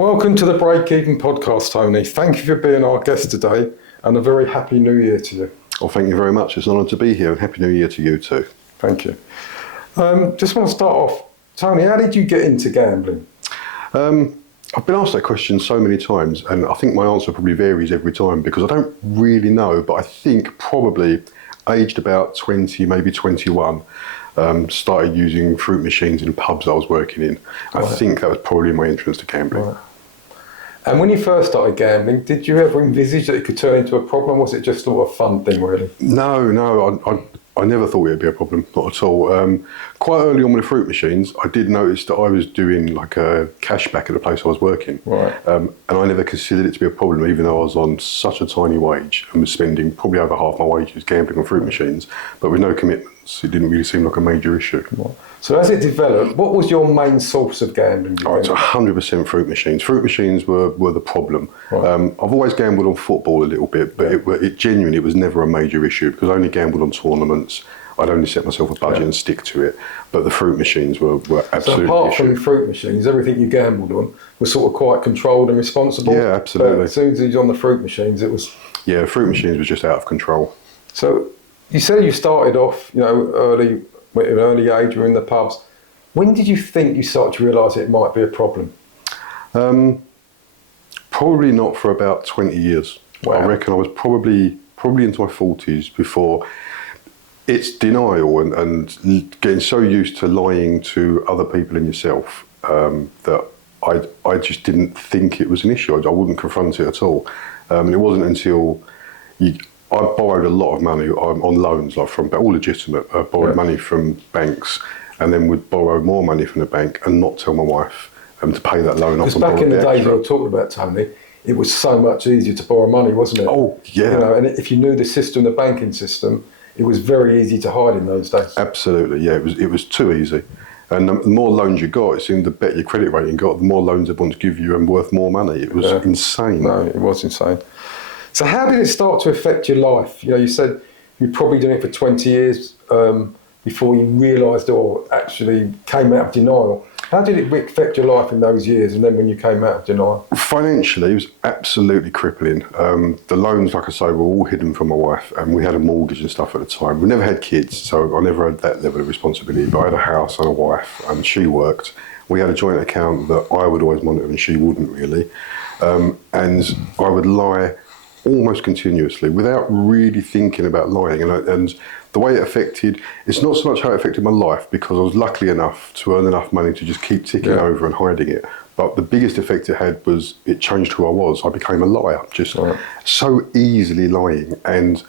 Welcome to the Break Even podcast, Tony. Thank you for being our guest today, and a very happy new year to you. Well, thank you very much. It's an honour to be here, and happy new year to you too. Thank you. Just want to start off, Tony, how did you get into gambling? I've been asked that question so many times, and I think my answer probably varies every time because I don't really know, but I think probably aged about 20, maybe 21, started using fruit machines in pubs I was working in. I think that was probably my entrance to gambling. Right. And when you first started gambling, did you ever envisage that it could turn into a problem? Was it just sort of a fun thing, really? No, I never thought it would be a problem, not at all. Quite early on with the fruit machines, I did notice that I was doing like a cashback at the place I was working. Right. And I never considered it to be a problem, even though I was on such a tiny wage and was spending probably over half my wages gambling on fruit machines, but with no commitments. It didn't really seem like a major issue. Right. So as it developed, what was your main source of gambling? It's 100% fruit machines. Fruit machines were the problem. Right. I've always gambled on football a little bit, but it genuinely was never a major issue because I only gambled on tournaments. I'd only set myself a budget and stick to it. But the fruit machines were absolutely. So apart from fruit machines, everything you gambled on was sort of quite controlled and responsible. Yeah, absolutely. But as soon as you was on the fruit machines, it was. Yeah, fruit machines was just out of control. So you said you started off, at an early age, you were in the pubs. When did you think you started to realise it might be a problem? Probably not for about 20 years. Wow. I reckon I was probably into my 40s before. It's denial and getting so used to lying to other people and yourself that I just didn't think it was an issue. I wouldn't confront it at all. And it wasn't until I borrowed a lot of money on loans, like from all legitimate. I borrowed money from banks, and then would borrow more money from the bank and not tell my wife to pay that loan off. Because back in the days you were talking about, Tony, it was so much easier to borrow money, wasn't it? Oh yeah. And if you knew the system, the banking system, it was very easy to hide in those days. Absolutely, yeah. It was too easy. And the more loans you got, it seemed the better your credit rating got, the more loans they want to give you and worth more money. It was insane. No, it was insane. So how did it start to affect your life? You said you'd probably done it for 20 years before you realised or actually came out of denial. How did it affect your life in those years and then when you came out of denial? Financially, it was absolutely crippling. The loans, like I say, were all hidden from my wife, and we had a mortgage and stuff at the time. We never had kids, so I never had that level of responsibility, but I had a house and a wife, and she worked. We had a joint account that I would always monitor and she wouldn't really. And I would lie almost continuously without really thinking about lying. And the way it affected, it's not so much how it affected my life because I was lucky enough to earn enough money to just keep ticking over and hiding it. But the biggest effect it had was it changed who I was. I became a liar, just so easily lying. And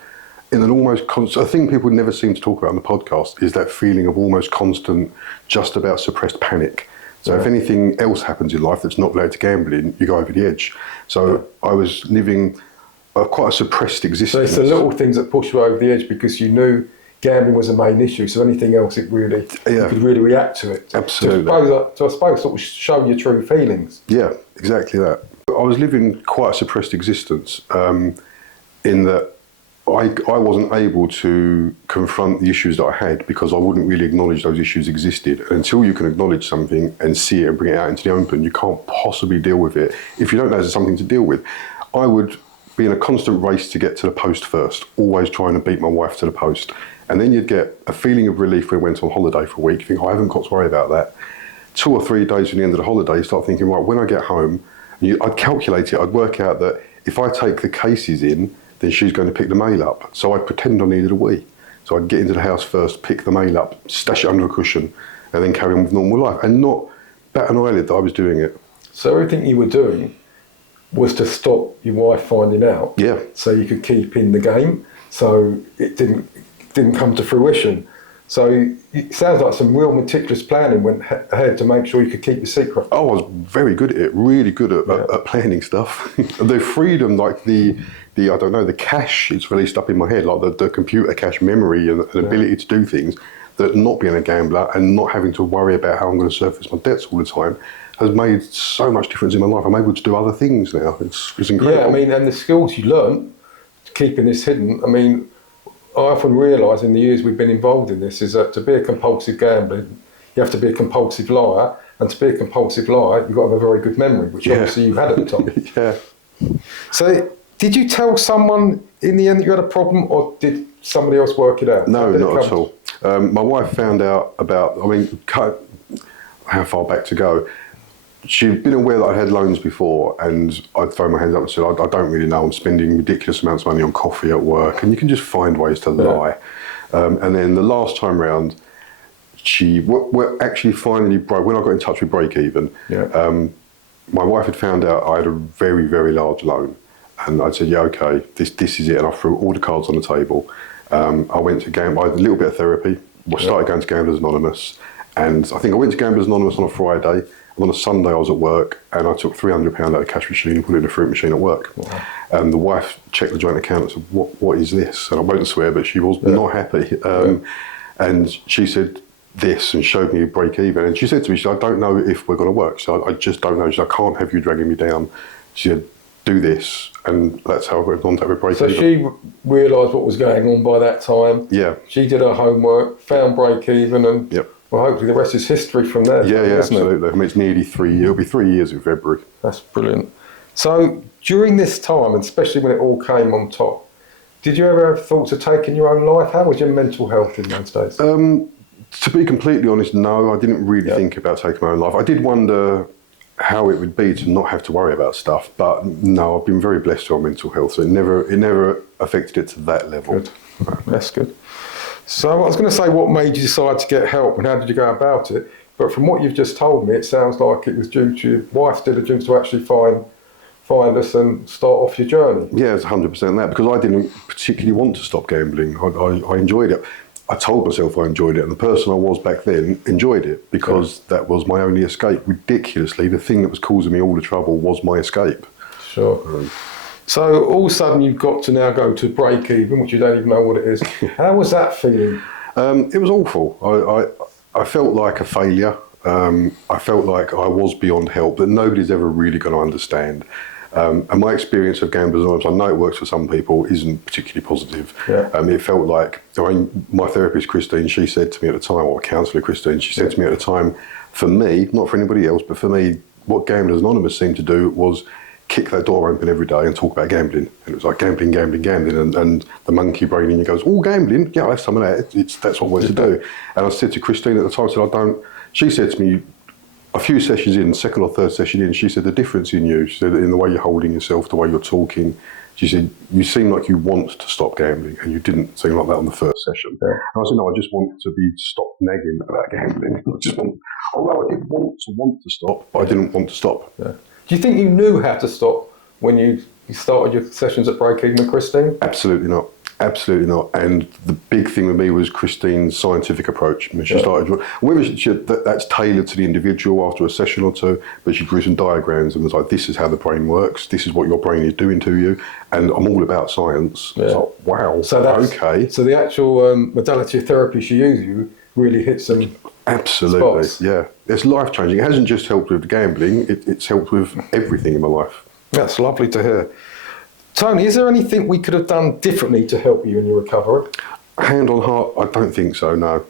in an almost constant, a thing people never seem to talk about on the podcast is that feeling of almost constant, just about suppressed panic. So if anything else happens in life that's not related to gambling, you go over the edge. So I was living quite a suppressed existence. So it's the little things that push you over the edge because you knew gambling was a main issue. So anything else, you could really react to it. Absolutely. So I suppose sort of show your true feelings. Yeah, exactly that. I was living quite a suppressed existence in that I wasn't able to confront the issues that I had because I wouldn't really acknowledge those issues existed. And until you can acknowledge something and see it and bring it out into the open, you can't possibly deal with it if you don't know there's something to deal with. I would be in a constant race to get to the post first, always trying to beat my wife to the post. And then you'd get a feeling of relief when we went on holiday for a week. You think, I haven't got to worry about that. 2 or 3 days from the end of the holiday, you start thinking, right, when I get home, I'd calculate it, I'd work out that if I take the cases in, then she's going to pick the mail up. So I'd pretend I needed a wee. So I'd get into the house first, pick the mail up, stash it under a cushion, and then carry on with normal life. And not bat an eyelid that I was doing it. So everything you were doing was to stop your wife finding out. Yeah. So you could keep in the game. So it didn't come to fruition. So it sounds like some real meticulous planning went ahead to make sure you could keep your secret. Oh, I was very good at it, really good at planning stuff. The freedom, like the I don't know, the cache is released up in my head, like the computer cache memory and the ability to do things, that not being a gambler and not having to worry about how I'm going to surface my debts all the time has made so much difference in my life. I'm able to do other things now. It's incredible. Yeah, I mean, and the skills you learn keeping this hidden, I mean, I often realise in the years we've been involved in this is that to be a compulsive gambler, you have to be a compulsive liar and to be a compulsive liar, you've got to have a very good memory, which obviously you had at the time. Yeah. So, did you tell someone in the end that you had a problem, or did somebody else work it out? No, not at all. My wife found out about, how far back to go. She'd been aware that I had loans before, and I'd throw my hands up and said, I don't really know, I'm spending ridiculous amounts of money on coffee at work, and you can just find ways to lie. And then the last time round, we're actually finally broke, when I got in touch with Break Even, my wife had found out I had a very, very large loan. And I said, yeah, okay, this is it. And I threw all the cards on the table. I went to gamble. I had a little bit of therapy. I started going to Gamblers Anonymous. And I think I went to Gamblers Anonymous on a Friday. And on a Sunday, I was at work. And I took £300 out of the cash machine and put it in a fruit machine at work. Wow. And the wife checked the joint account and said, what is this? And I won't swear, but she was not happy. And she said this and showed me Break Even. And she said to me, I don't know if we're going to work. So I just don't know. She said, I can't have you dragging me down. She said, do this, and that's how I got in contact with Break Even. So she realised what was going on by that time. Yeah. She did her homework, found Break Even, and well, hopefully the rest is history from there. Yeah, absolutely. I mean, it's nearly 3 years. It'll be 3 years in February. That's brilliant. So during this time, and especially when it all came on top, did you ever have thoughts of taking your own life? How was your mental health in those days? To be completely honest, no, I didn't really think about taking my own life. I did wonder how it would be to not have to worry about stuff, but no, I've been very blessed with mental health, so it never affected it to that level. Good. That's good. So I was going to say, what made you decide to get help and how did you go about it? But from what you've just told me, it sounds like it was due to your wife's diligence to actually find us and start off your journey. Yeah, it's 100% that, because I didn't particularly want to stop gambling. I enjoyed it. I told myself I enjoyed it, and the person I was back then enjoyed it because that was my only escape. Ridiculously, the thing that was causing me all the trouble was my escape. Sure. So all of a sudden you've got to now go to Break Even, which you don't even know what it is. How was that feeling? It was awful. I felt like a failure. I felt like I was beyond help, that nobody's ever really going to understand. And my experience of Gamblers Anonymous, I know it works for some people, isn't particularly positive. It felt like, my therapist Christine, she said to me at the time, or counsellor Christine, she said to me at the time, for me, not for anybody else, but for me, what Gamblers Anonymous seemed to do was kick that door open every day and talk about gambling. And it was like gambling, and the monkey brain in you goes, oh, gambling, yeah, I'll have some of that. That's what we're to do. And I said to Christine at the time, she said to me, a few sessions in, second or third session in, she said, the difference in you, she said, in the way you're holding yourself, the way you're talking, she said, you seem like you want to stop gambling, and you didn't seem like that on the first session. And I said, no, I just want to be stopped nagging about gambling. Although I did want to stop, but I didn't want to stop. Do you think you knew how to stop when you started your sessions at Break Even with Christine? Absolutely not. Absolutely not. And the big thing with me was Christine's scientific approach. I mean, she started, whether that's tailored to the individual after a session or two, but she drew some diagrams and was like, this is how the brain works, this is what your brain is doing to you, and I'm all about science. It's like, wow, so okay. So the actual modality of therapy she used you really hit some Absolutely, spots. Yeah. It's life-changing. It hasn't just helped with the gambling, it's helped with everything in my life. That's lovely to hear. Tony, is there anything we could have done differently to help you in your recovery? Hand on heart, I don't think so, no.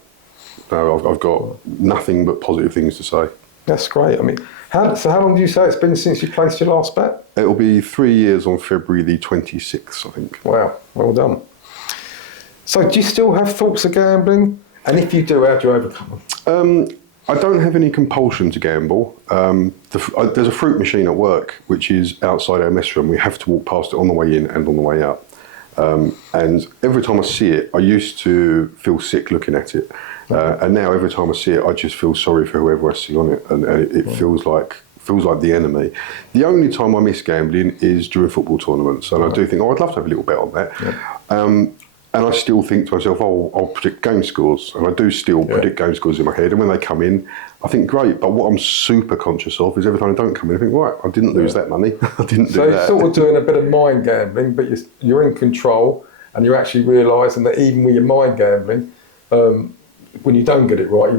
No, I've got nothing but positive things to say. That's great. I mean, how long do you say it's been since you placed your last bet? It'll be 3 years on February the 26th, I think. Wow, well done. So do you still have thoughts of gambling? And if you do, how do you overcome them? I don't have any compulsion to gamble. There's a fruit machine at work, which is outside our mess room. We have to walk past it on the way in and on the way out. And every time I see it, I used to feel sick looking at it. And now every time I see it, I just feel sorry for whoever I see on it. And it feels like the enemy. The only time I miss gambling is during football tournaments. And I do think, I'd love to have a little bet on that. And I still think to myself, I'll predict game scores. And I do still predict game scores in my head. And when they come in, I think, great. But what I'm super conscious of is every time they don't come in, I think, right, I didn't lose that money. I didn't do that. So you're sort of doing a bit of mind gambling, but you're in control, and you're actually realising that even with your mind gambling, when you don't get it right,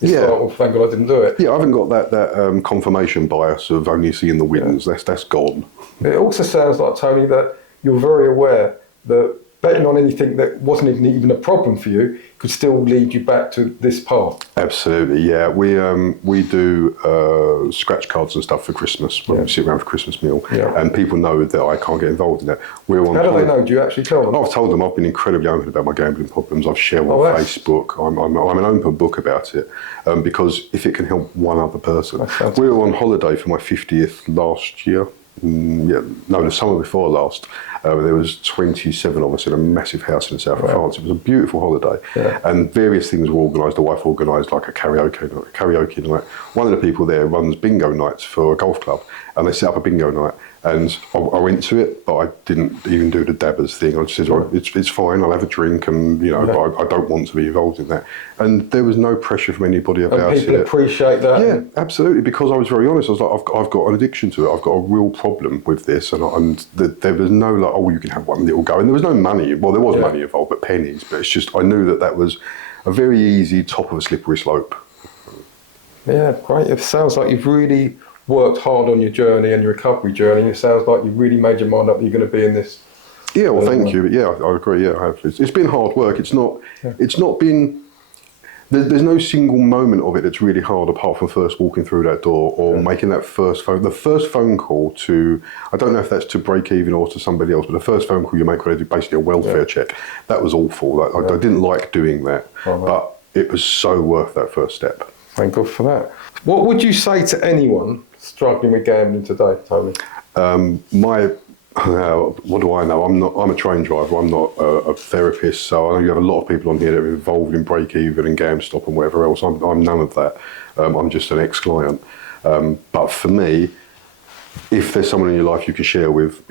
it's like, oh, thank God I didn't do it. Yeah, I haven't got that confirmation bias of only seeing the wins. That's gone. It also sounds like, Tony, that you're very aware that betting on anything that wasn't even a problem for you could still lead you back to this path. Absolutely, yeah. We do scratch cards and stuff for Christmas when we sit around for Christmas meal, and people know that I can't get involved in that. How do they know? Do you actually tell them? I've told them. I've been incredibly open about my gambling problems. I've shared on Facebook. I'm an open book about it because if it can help one other person. We were on holiday for my 50th last year. The summer before last. There was 27 of us in a massive house in the south of France. It was a beautiful holiday, and various things were organised. The wife organised like a karaoke night. One of the people there runs bingo nights for a golf club, and they set up a bingo night. And I went to it, but I didn't even do the dabbers thing. I just said, it's fine, I'll have a drink, and I don't want to be involved in that. And there was no pressure from anybody about it. And people appreciate that? Yeah, absolutely, because I was very honest. I was like, I've got an addiction to it. I've got a real problem with this. And there was no like, oh, you can have one little go. And there was no money. Well, there was money involved, but pennies. But it's just, I knew that was a very easy top of a slippery slope. Yeah, great. It sounds like you've really worked hard on your journey and your recovery journey. It sounds like you've really made your mind up that you're going to be in this. Yeah, well, thank you. Yeah, I agree. Yeah, I have. It's been hard work. It's not been. There's no single moment of it that's really hard apart from first walking through that door or making that the first phone call to, I don't know if that's to break even or to somebody else, but the first phone call you make where they do basically a welfare check, that was awful. I didn't like doing that, but it was so worth that first step. Thank God for that. What would you say to anyone struggling with gambling today, Tony? What do I know? I'm a train driver. I'm not a therapist. So I know you have a lot of people on here that are involved in break even and GamStop and whatever else. I'm none of that. I'm just an ex-client. But for me, if there's someone in your life you can share with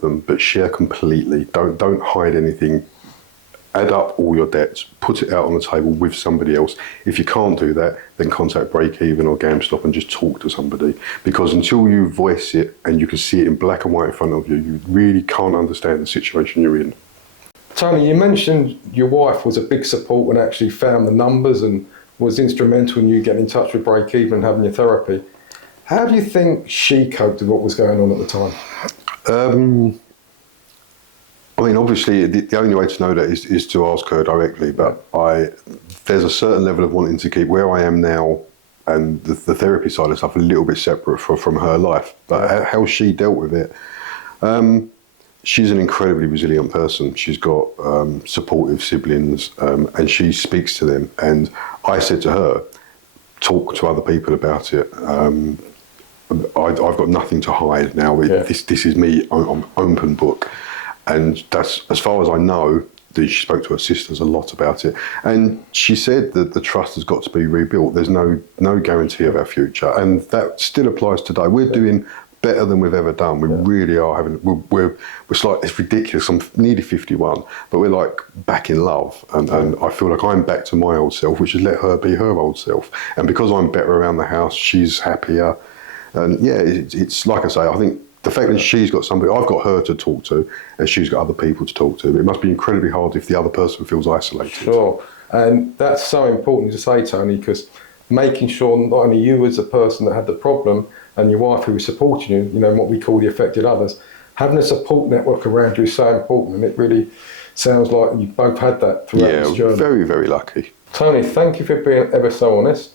them, but share completely. Don't hide anything. Add up all your debts, put it out on the table with somebody else. If you can't do that, then contact Break Even or GamStop and just talk to somebody. Because until you voice it and you can see it in black and white in front of you, you really can't understand the situation you're in. Tony, you mentioned your wife was a big support and actually found the numbers and was instrumental in you getting in touch with Break Even and having your therapy. How do you think she coped with what was going on at the time? I mean, obviously, the only way to know that is to ask her directly. But there's a certain level of wanting to keep where I am now and the therapy side of stuff a little bit separate from her life. But how she dealt with it, she's an incredibly resilient person. She's got supportive siblings, and she speaks to them. And I said to her, talk to other people about it. I've got nothing to hide now. This is me. I'm open book. And that's, as far as I know, she spoke to her sisters a lot about it. And she said that the trust has got to be rebuilt. There's no guarantee of our future. And that still applies today. We're doing better than we've ever done. We really are we're like, it's ridiculous. I'm nearly 51, but we're like back in love. And I feel like I'm back to my old self, which is let her be her old self. And because I'm better around the house, she's happier. And it's like I say, I think, the fact that she's got somebody, I've got her to talk to, and she's got other people to talk to. It must be incredibly hard if the other person feels isolated. Sure, and that's so important to say, Tony, because making sure not only you as a person that had the problem and your wife who was supporting you, what we call the affected others, having a support network around you is so important, and it really sounds like you both had that throughout this journey. Yeah, very, very lucky. Tony, thank you for being ever so honest.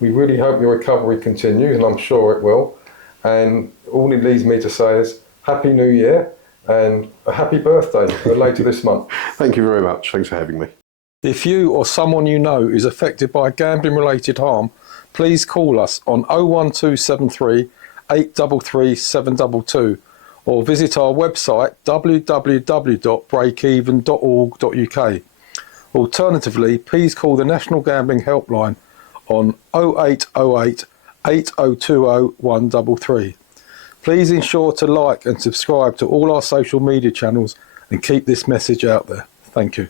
We really hope your recovery continues, and I'm sure it will. And all it leads me to say is Happy New Year and a happy birthday later this month. Thank you very much. Thanks for having me. If you or someone you know is affected by gambling related harm, please call us on 01273 833 722 or visit our website www.breakeven.org.uk. Alternatively, please call the National Gambling Helpline on 0808 8020 133. Please ensure to like and subscribe to all our social media channels and keep this message out there. Thank you.